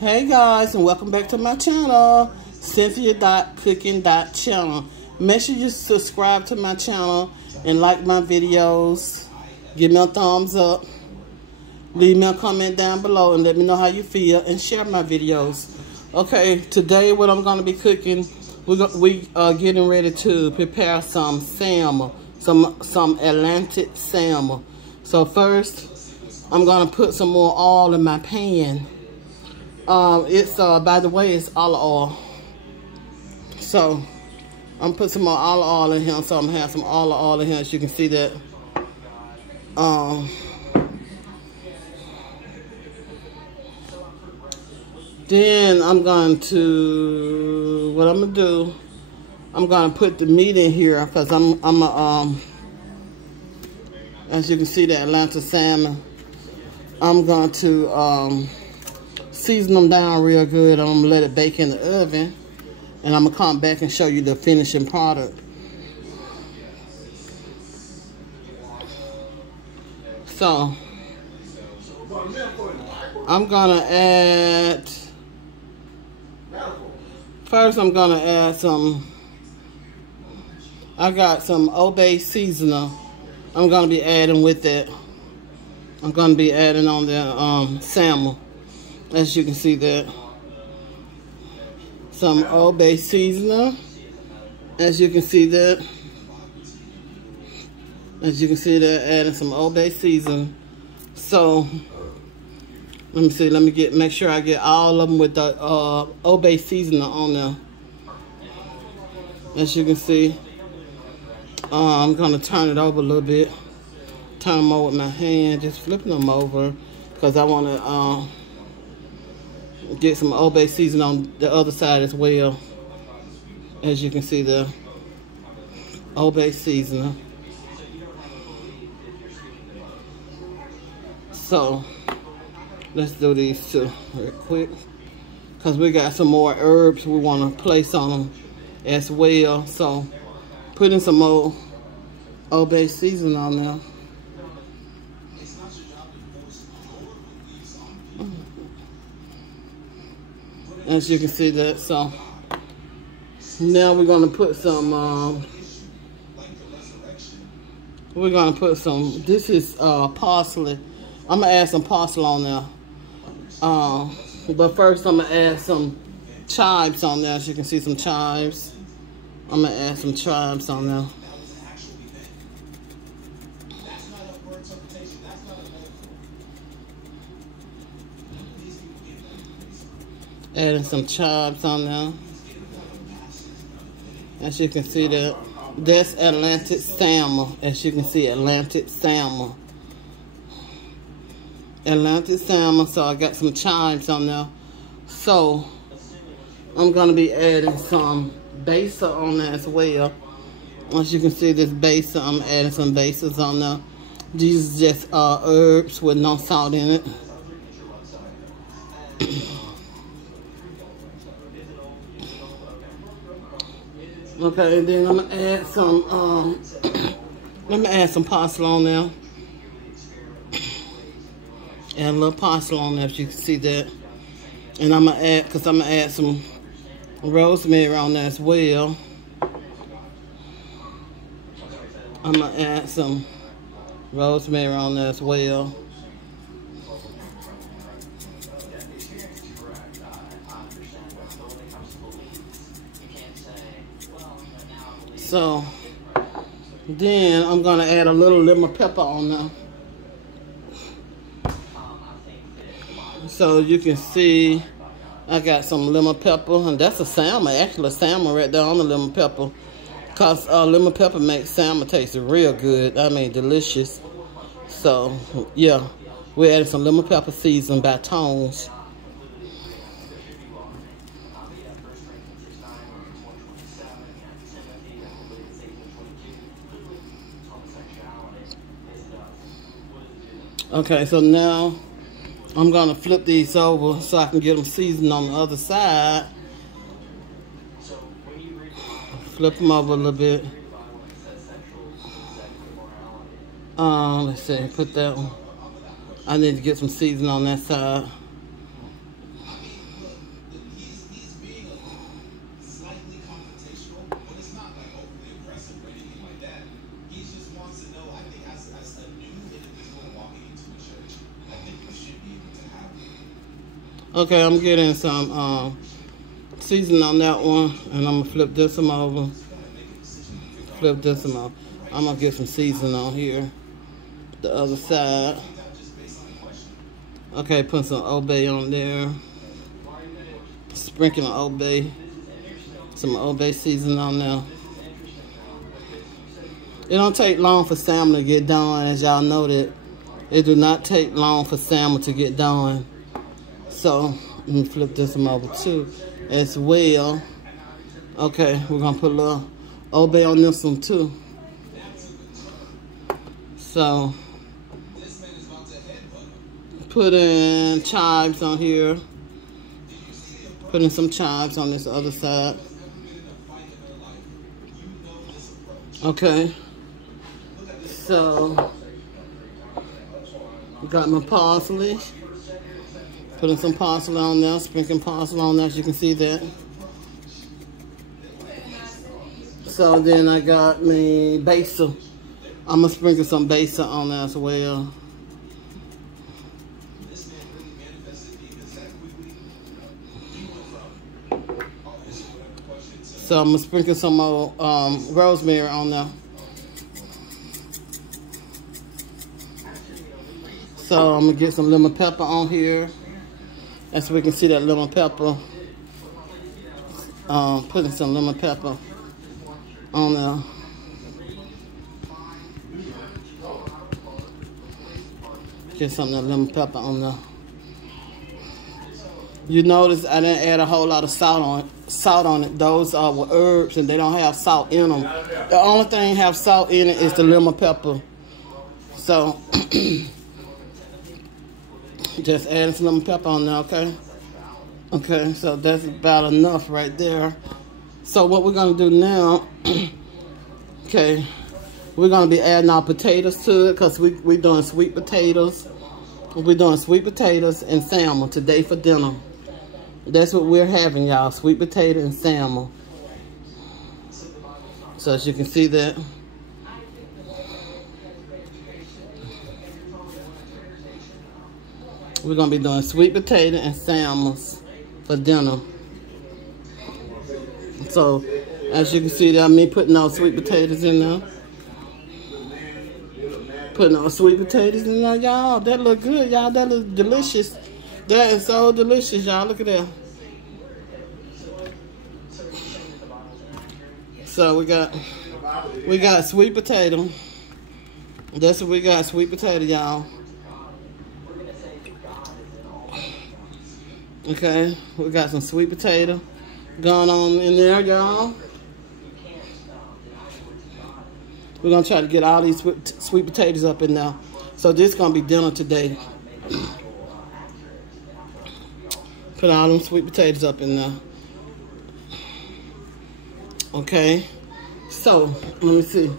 Hey guys, and welcome back to my channel, Cynthia.cooking.channel. Make sure you subscribe to my channel and like my videos. Give me a thumbs up. Leave me a comment down below and let me know how you feel, and share my videos. Okay, today what I'm going to be cooking, we are getting ready to prepare some salmon, some Atlantic salmon. So first, I'm going to put some more oil in my pan. It's by the way, it's olive oil. So I'm put some more olive oil in here. So I'm gonna have some olive oil in here, as you can see that. Then I'm going to, what I'm gonna do, I'm gonna put the meat in here, because as you can see, the Atlanta salmon, I'm going to season them down real good. I'm gonna let it bake in the oven, and I'm gonna come back and show you the finishing product. So I'm gonna add, first I'm gonna add some, I got some Obey seasoner I'm gonna be adding with it. I'm gonna be adding on the salmon. As you can see that, some Old Bay seasoner. As you can see that, adding some Old Bay seasoning. So let me see. Let me make sure I get all of them with the Old Bay seasoner on there. As you can see, I'm gonna turn it over a little bit. Turn them over with my hand, just flipping them over, because I want to get some Old Bay seasoning on the other side as well. As you can see, the Old Bay seasoning. So let's do these two real quick, because we got some more herbs we want to place on them as well. So putting some more Old Bay seasoning on there. As you can see that. So now we're gonna put some this is parsley. I'm gonna add some parsley on there, but first I'm gonna add some chives on there. As you can see, some chives. I'm gonna add some chives on there. Adding some chives on there. As you can see, that's Atlantic salmon. As you can see, Atlantic salmon. Atlantic salmon. So I got some chives on there. So I'm gonna be adding some basil on there as well. As you can see, this basil, I'm adding some basils on there. These are just herbs with no salt in it. Okay, and then I'm gonna add some let me add some parsley on there. Add a little parsley on there, if you can see that. And I'm gonna add some rosemary on there as well. I'm gonna add some rosemary on there as well. So then I'm gonna add a little lemon pepper on there. So you can see I got some lemon pepper, and that's a salmon, actually a salmon right there on the lemon pepper. Cause lemon pepper makes salmon taste real good. I mean, delicious. So yeah, we added some lemon pepper seasoned by Tones. Okay, so now I'm gonna flip these over so I can get them seasoned on the other side. Flip them over a little bit. Let's see, put that one. I need to get some seasoning on that side. Okay, I'm getting some seasoning on that one, and I'm gonna flip this one over. Flip this one over. I'm gonna get some seasoning on here. The other side. Okay, put some Old Bay on there. Sprinkle on Old Bay. Some Old Bay seasoning on there. It don't take long for salmon to get done, as y'all know that. It do not take long for salmon to get done. So, let me flip this one over too, as well. Okay, we're gonna put a little Old Bay on this one too. So, put in chives on here. Put in some chives on this other side. Okay. So, got my parsley. Putting some parsley on there, sprinkling parsley on there, as you can see that. So then I got me basil. I'm gonna sprinkle some basil on there as well. So I'm gonna sprinkle some more rosemary on there. So I'm gonna get some lemon pepper on here, as we can see that lemon pepper. Putting some lemon pepper on there. Get some of that lemon pepper on there. You notice I didn't add a whole lot of salt on it. Those were herbs and they don't have salt in them. The only thing have salt in it is the lemon pepper. So just adding some lemon pepper on there, okay? Okay, so that's about enough right there. So what we're gonna do now, okay, we're gonna be adding our potatoes to it, because we're doing sweet potatoes. We're doing sweet potatoes and salmon today for dinner. That's what we're having, y'all, sweet potato and salmon. So as you can see that. We're gonna be doing sweet potato and salmons for dinner. So, as you can see, that me putting those sweet potatoes in there. Putting those sweet potatoes in there, y'all. That look good, y'all. That look delicious. That is so delicious, y'all. Look at that. So we got sweet potato. That's what we got, sweet potato, y'all. Okay, we got some sweet potato going on in there, y'all. We're gonna try to get all these sweet potatoes up in there. So this is gonna be dinner today. Put all them sweet potatoes up in there. Okay, so let me see.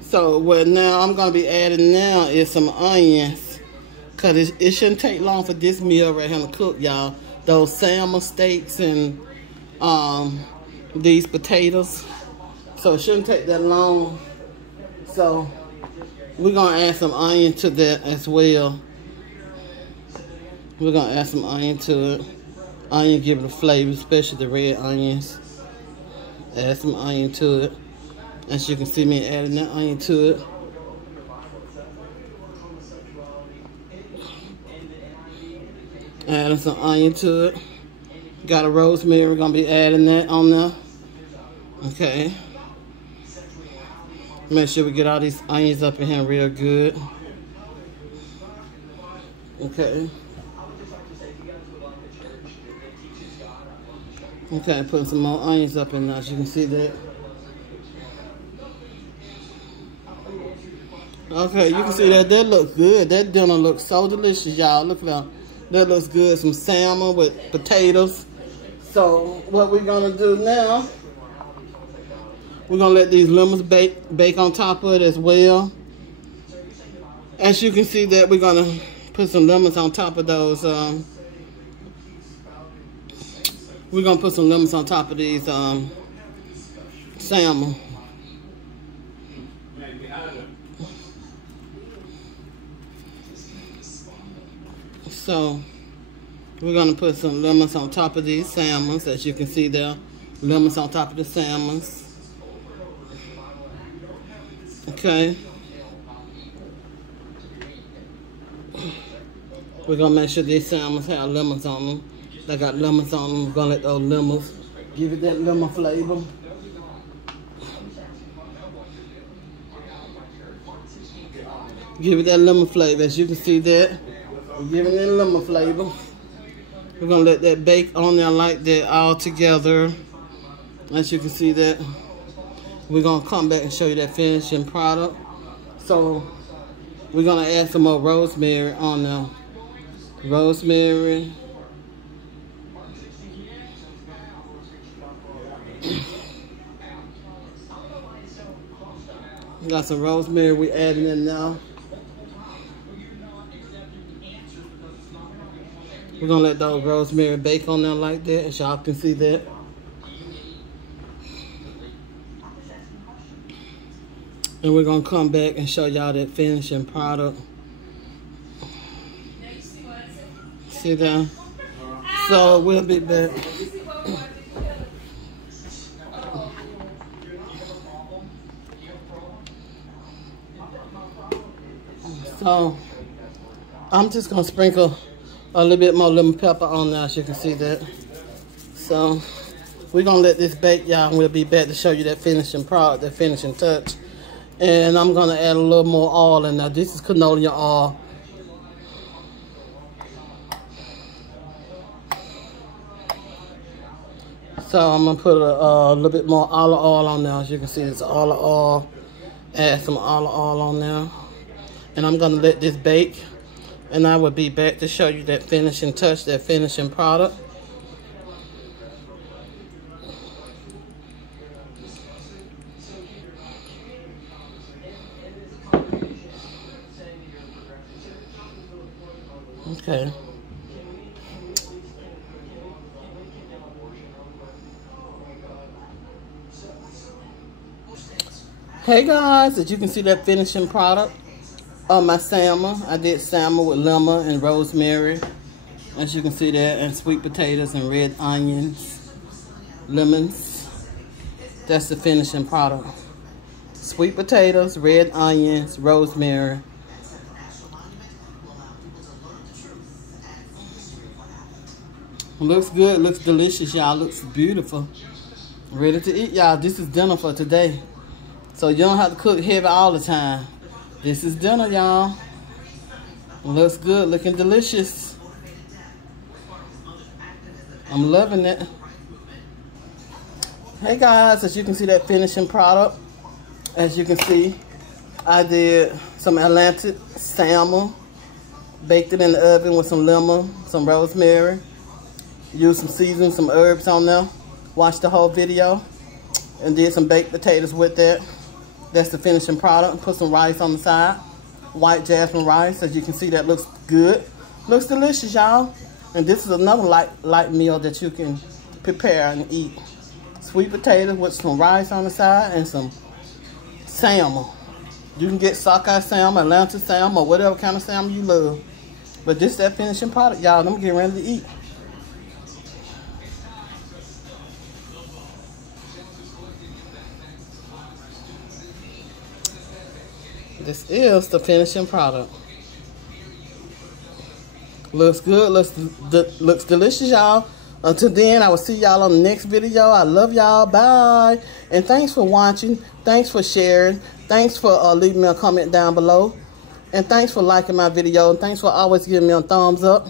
So what now I'm gonna be adding now is some onions. Cause it shouldn't take long for this meal right here to cook, y'all. Those salmon steaks and these potatoes. So it shouldn't take that long. So we're gonna add some onion to that as well. We're gonna add some onion to it. Onion give it a flavor, especially the red onions. Add some onion to it. As you can see me adding that onion to it. Adding some onion to it. Got a rosemary, we're gonna be adding that on there. Okay. Make sure we get all these onions up in here real good. Okay. Okay, putting some more onions up in there, as you can see that. Okay, you can see that. That looks good. That dinner looks so delicious, y'all. Look at that. That looks good. Some salmon with potatoes. So what we're gonna do now, we're gonna let these lemons bake on top of it as well. As you can see that we're gonna put some lemons on top of those. We're gonna put some lemons on top of these salmon. So We're going to put some lemons on top of these salmons, as you can see there. Lemons on top of the salmons. Okay. We're going to make sure these salmons have lemons on them. They got lemons on them. We're going to let those lemons give it that lemon flavor. Give it that lemon flavor, as you can see that. We're giving it a lemon flavor. We're going to let that bake on there like that all together. As you can see that. We're going to come back and show you that finishing product. So, we're going to add some more rosemary on there. Rosemary. Got some rosemary we're adding in now. We're going to let those rosemary bake on there like that, as y'all can see that. And we're going to come back and show y'all that finishing product. See that? So we'll be back. So I'm just going to sprinkle a little bit more lemon pepper on there, as you can see that. So we're going to let this bake, y'all, and we'll be back to show you that finishing product, that finishing touch. And I'm going to add a little more oil in there. This is canola oil. So I'm going to put a little bit more olive oil on there. As you can see, it's olive oil. Add some olive oil on there. And I'm going to let this bake. And I will be back to show you that finishing touch, that finishing product. Okay. Hey guys, as you can see that finishing product on my salmon. I did salmon with lemon and rosemary. As you can see that, and sweet potatoes and red onions, lemons. That's the finishing product. Sweet potatoes, red onions, rosemary. Looks good, looks delicious, y'all. Looks beautiful. Ready to eat, y'all. This is dinner for today. So you don't have to cook heavy all the time. This is dinner, y'all. Looks good, looking delicious. I'm loving it. Hey guys, as you can see that finishing product. As you can see, I did some Atlantic salmon. Baked it in the oven with some lemon, some rosemary. Used some seasoning, some herbs on there. Watched the whole video. And did some baked potatoes with that. That's the finishing product. Put some rice on the side. White jasmine rice. As you can see, that looks good. Looks delicious, y'all. And this is another light meal that you can prepare and eat. Sweet potatoes with some rice on the side and some salmon. You can get sockeye salmon, Atlanta salmon, or whatever kind of salmon you love. But this is that finishing product, y'all. I'm getting ready to eat. This is the finishing product. Looks good, looks delicious, y'all. Until then, I will see y'all on the next video. I love y'all. Bye. And thanks for watching. Thanks for sharing. Thanks for leaving me a comment down below. And thanks for liking my video. And thanks for always giving me a thumbs up.